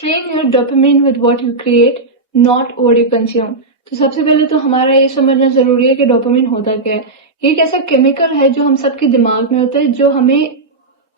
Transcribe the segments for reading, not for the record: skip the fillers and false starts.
Train your dopamine with what you create, not what you consume. तो सबसे पहले तो हमारा ये समझना जरूरी है कि डोपामिन होता क्या है। ये एक ऐसा केमिकल है जो हम सबके दिमाग में होता है, जो हमें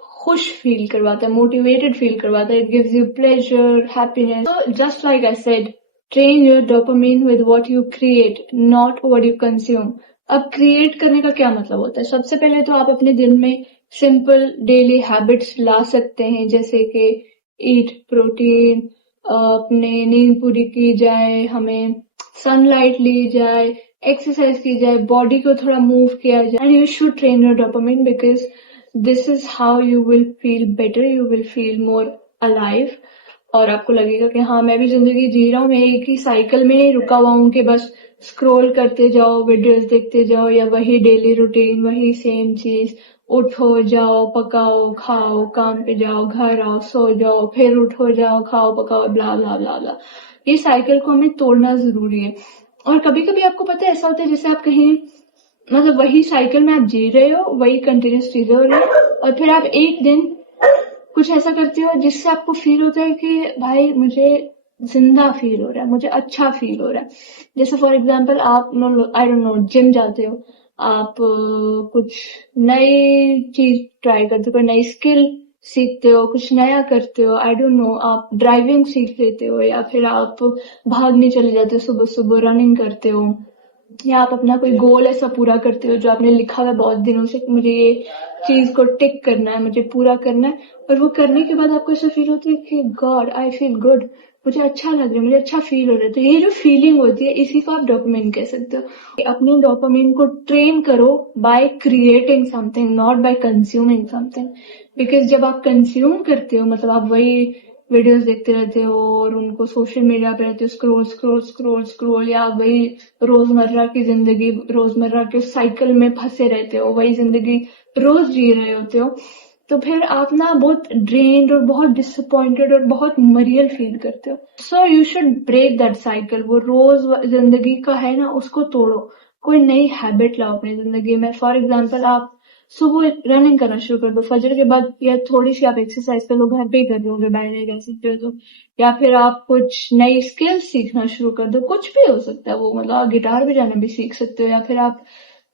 खुश फील करवाता है, मोटिवेटेड फील करवाता है। It gives you pleasure, happiness. तो just like I said, train your dopamine with what you create, not what you consume. अब क्रिएट करने का क्या मतलब होता है? सबसे पहले तो आप अपने दिन में सिंपल डेली हैबिट्स ला सकते हैं, जैसे कि ईट प्रोटीन, अपने नींद पूरी की जाए, हमें सनलाइट ली जाए, एक्सरसाइज की जाए, बॉडी को थोड़ा मूव किया जाए। And you should train your dopamine because this is how you will feel better, you will feel more alive. और आपको लगेगा कि हाँ, मैं भी जिंदगी जी रहा हूँ, मैं एक ही साइकिल में नहीं रुका हुआ हूँ कि बस स्क्रॉल करते जाओ, वीडियोस देखते जाओ, या वही डेली रूटीन, वही सेम चीज। उठो, जाओ, पकाओ, खाओ, काम पे जाओ, घर आओ, सो जाओ, फिर उठो, जाओ, खाओ, पकाओ, ब्ला ब्ला ब्ला ब्ला। ये साइकिल को हमें तोड़ना जरूरी है। और कभी कभी आपको पता है, ऐसा होता है जैसे आप कहीं, मतलब वही साइकिल में आप जी रहे हो, वही कंटिन्यूस चीजें हो रही है, और फिर आप एक दिन कुछ ऐसा करते हो जिससे आपको फील होता है कि भाई मुझे जिंदा फील हो रहा है, मुझे अच्छा फील हो रहा है। जैसे फॉर एग्जाम्पल आप आई डोंट नो जिम जाते हो, आप कुछ नई चीज ट्राई करते हो, कोई नई स्किल सीखते हो, कुछ नया करते हो, आई डोंट नो, आप ड्राइविंग सीख लेते हो, या फिर आप भागने चले जाते हो, सुबह सुबह रनिंग करते हो, या आप अपना कोई गोल ऐसा पूरा करते हो जो आपने लिखा हुआ है बहुत दिनों से कि मुझे ये चीज को टिक करना है, मुझे पूरा करना है। और वो करने के बाद आपको ऐसा फील होता है कि गॉड आई फील गुड, मुझे अच्छा लग रहा है, मुझे अच्छा फील हो रहा है। तो ये जो फीलिंग होती है, इसी को आप डोपामिन कह सकते हो। अपने डोपामिन को ट्रेन करो by creating something, not bye consuming something. Because जब आप कंज्यूम करते हो, मतलब आप वही वीडियोस देखते रहते हो और उनको सोशल मीडिया पे रहते हो, स्क्रोल स्क्रोल स्क्रोल स्क्रोल, या वही रोजमर्रा की जिंदगी, रोजमर्रा के साइकिल में फंसे रहते हो, वही जिंदगी रोज जी रहे होते हो, तो फिर आप ना बहुत ड्रेन्ड और बहुत डिसअपॉइंटेड और बहुत मरियल फील करते हो। So you should break that cycle. वो रोज जिंदगी का है ना, उसको तोड़ो, कोई नई हैबिट लाओ अपनी जिंदगी में। फॉर एग्जाम्पल, आप सुबह रनिंग करना शुरू कर दो, फजर के बाद, या थोड़ी सी आप एक्सरसाइज कर लो, घर पे ही कर लो, जो बैठे कह सकते हो तो। या फिर आप कुछ नई स्किल सीखना शुरू कर दो, कुछ भी हो सकता है वो, मतलब आप गिटार बजाना भी सीख सकते हो, या फिर आप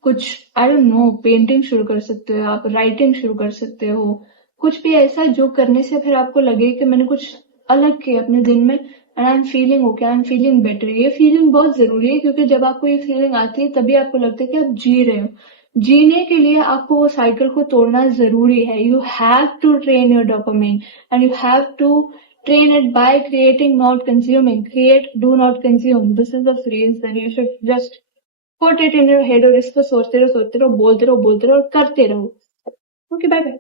कुछ आई डोंट नो पेंटिंग शुरू कर सकते हो, आप राइटिंग शुरू कर सकते हो। कुछ भी ऐसा जो करने से फिर आपको लगे कि मैंने कुछ अलग किया अपने दिन में, and I am feeling okay, I am feeling better. ये फीलिंग बहुत जरूरी है, क्योंकि जब आपको ये फीलिंग आती है तभी आपको लगता है कि आप जी रहे हो। जीने के लिए आपको वो साइकिल को तोड़ना जरूरी है। You have to train your dopamine, and you have to train it by creating, not consuming. Create, do not consume. This is the phrase. Then you should just put it in your head, और इसको सोचते रहो, बोलते रहो, बोलते रहो और करते रहो। Okay, bye bye.